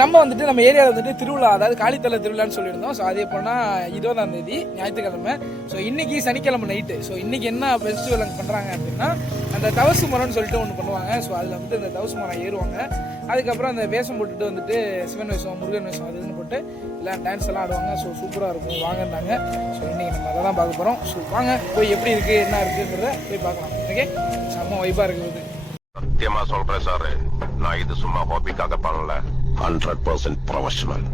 நம்ம வந்துட்டு நம்ம ஏரியாவில் வந்துட்டு திருவிழா, அதாவது காளித்தலை திருவிழான்னு சொல்லியிருந்தோம். ஸோ அதே போனால் 20ஆம் தேதி ஞாயிற்றுக்கிழமை. ஸோ இன்றைக்கி சனிக்கிழமை நைட்டு. ஸோ இன்றைக்கி என்ன ஃபெஸ்டிவல் அங்கே பண்ணுறாங்க அப்படின்னா, அந்த தவசு மரம்னு சொல்லிட்டு ஒன்று பண்ணுவாங்க. ஸோ அதில் வந்துட்டு அந்த தவசு மரம் ஏறுவாங்க. அதுக்கப்புறம் அந்த வேஷம் போட்டுட்டு வந்துட்டு சிவன் வேஷம், முருகன் வேஷம் அது இதுன்னு போட்டு எல்லாம் டான்ஸ் எல்லாம் ஆடுவாங்க. ஸோ சூப்பராக இருக்கும், வாங்கிருந்தாங்க. ஸோ இன்றைக்கி நம்ம அதை தான் பார்க்க போகிறோம். ஸோ வாங்க போய் எப்படி இருக்குது என்ன இருக்குங்கிறத போய் பார்க்கலாம். ஓகே, செம்ம வைப்பாக இருக்குது. சத்தியமா சொல்றேன் சார், நான் இது சும்மா ஹாபிக்காக பண்ணல, 100% ப்ரொஃபஷனல்.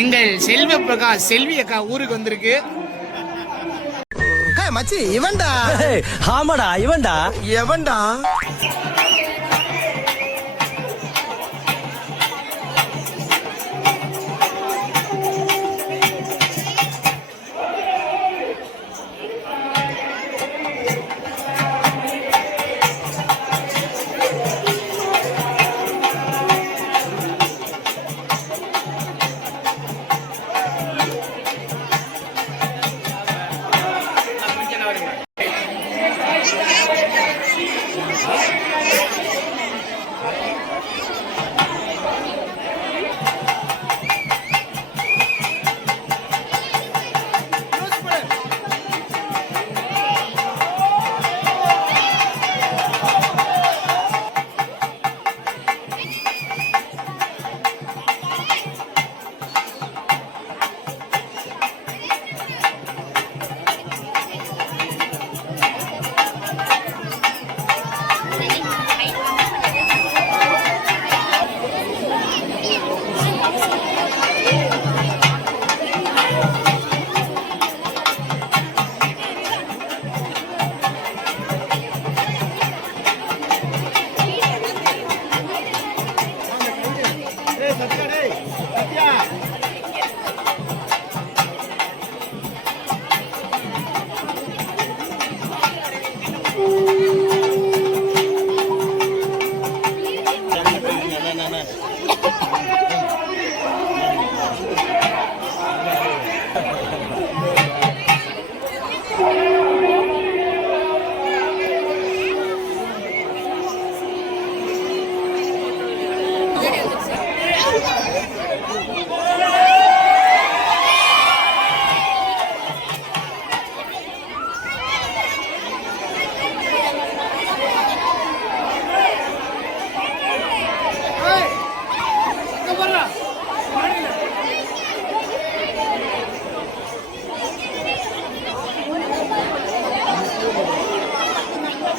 எங்கள் செல்வ பிரகாஷ் செல்வி அக்கா ஊருக்கு வந்திருக்கு. மச்சி இவன்டா. ஆமாடா இவன்டா. எவன்டா?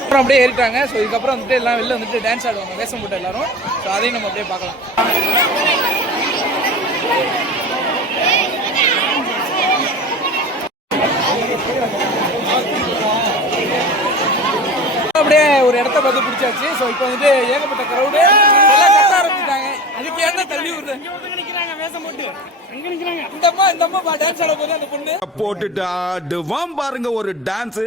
அப்புறம் அப்படியே ஏறிட்டாங்க. ஸோ இதுக்கப்புறம் வந்துட்டு எல்லாம் வெளில வந்துட்டு டான்ஸ் ஆடுவாங்க, வேஷம் போட்டு எல்லாரும். ஸோ அதையும் நம்ம அப்படியே பார்க்கலாம். அப்படியே ஒரு இடத்த பார்த்து பிடிச்சாச்சு. ஸோ இப்போ வந்துட்டு ஏகப்பட்ட கிரௌடு எல்லாம் கத்த ஆரம்பிச்சிட்டாங்க. அதுக்கு என்ன தள்ளி விடுறேன் வேஷம் போட்டு இந்த அம்மா டான்ஸ் ஆட போது அந்த பொண்ணு போட்டுட்டு ஆடுவான் பாருங்க ஒரு டான்ஸ்.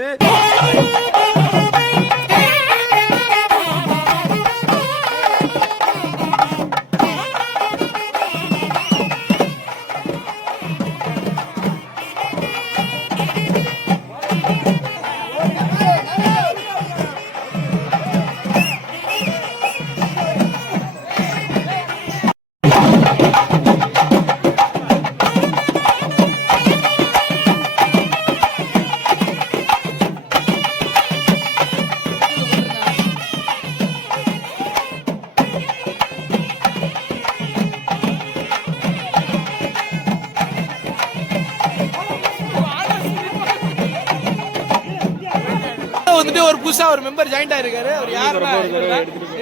வந்துட்டு ஒரு புதுசா ஒரு மெம்பர் ஜாயின் ஆயிருக்காரு. அவர் யாருன்னா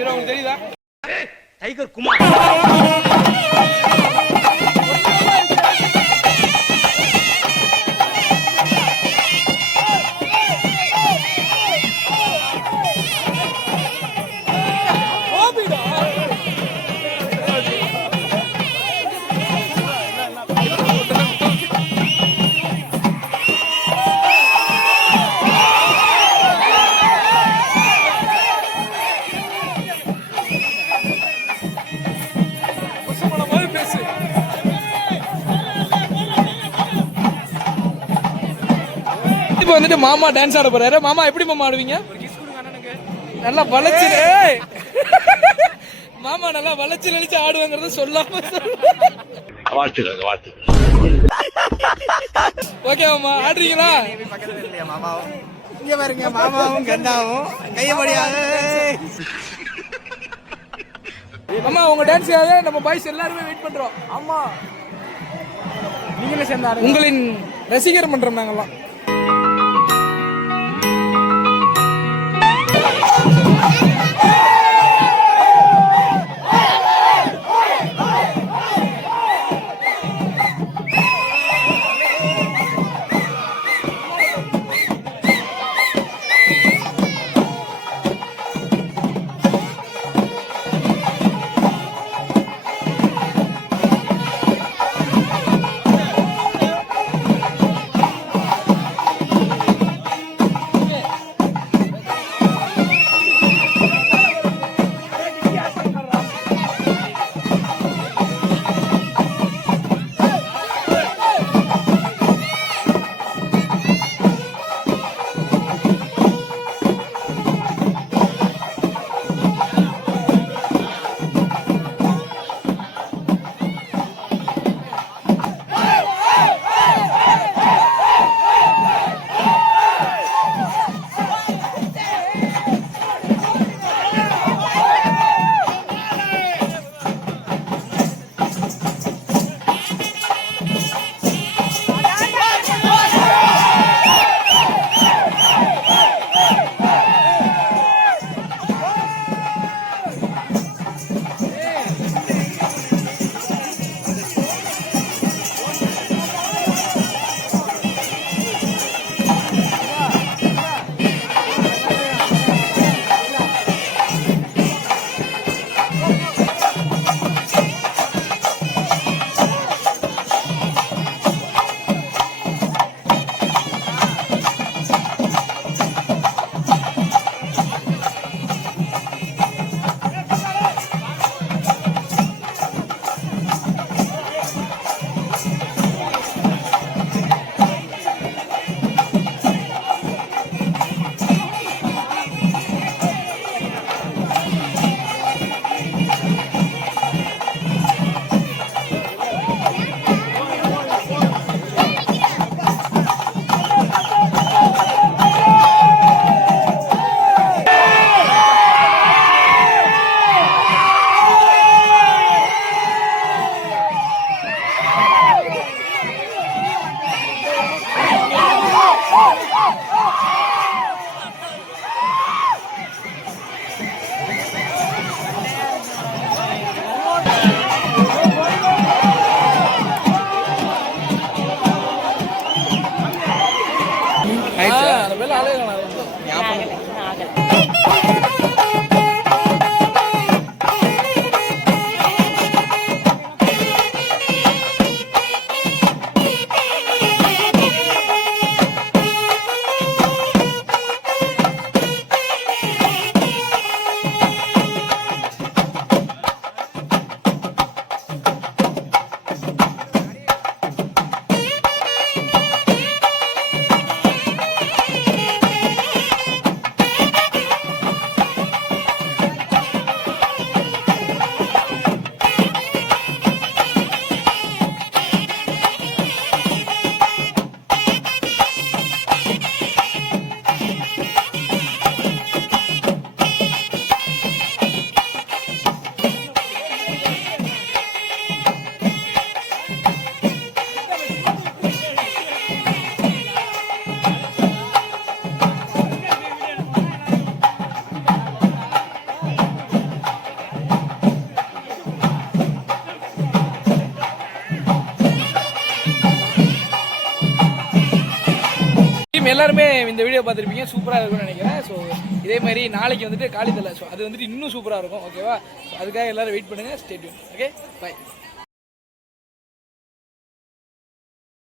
உங்களுக்கு தெரியுதா? டைகர் குமார். இப்போ வந்துட்டு மாமா டான்ஸ் ஆட போறாரு. மாமா எப்படி மாமா ஆடுவீங்க? நல்லா வளைச்சு மாமா நல்லா வளைச்சு நெளிச்சு ஆடுவாங்கிறத சொல்லாம ஓகே மாமா ஆடுறீங்களா? இங்க பாருங்க மாமாவும் கண்டாவும் கையபடியாக மாமா உங்க டான்ஸுக்காக நம்ம பாய்ஸ் எல்லாருமே வெயிட் பண்றோம். ஆமா நீங்களே சேர்ந்தாரு உங்களின் ரசிகர் மன்றம் நாங்கெல்லாம். அந்த பேர்ல ஆளே காணாது. எல்லாருமே இந்த வீடியோ பார்த்துருப்பீங்க, சூப்பராக இருக்கும்னு நினைக்கிறேன். ஸோ இதே மாதிரி நாளைக்கு வந்துட்டு காளித்தலை, ஸோ அது வந்துட்டு இன்னும் சூப்பராக இருக்கும். ஓகேவா? அதுக்காக எல்லாரும் வெயிட் பண்ணுங்கள். Stay tuned. Okay, by.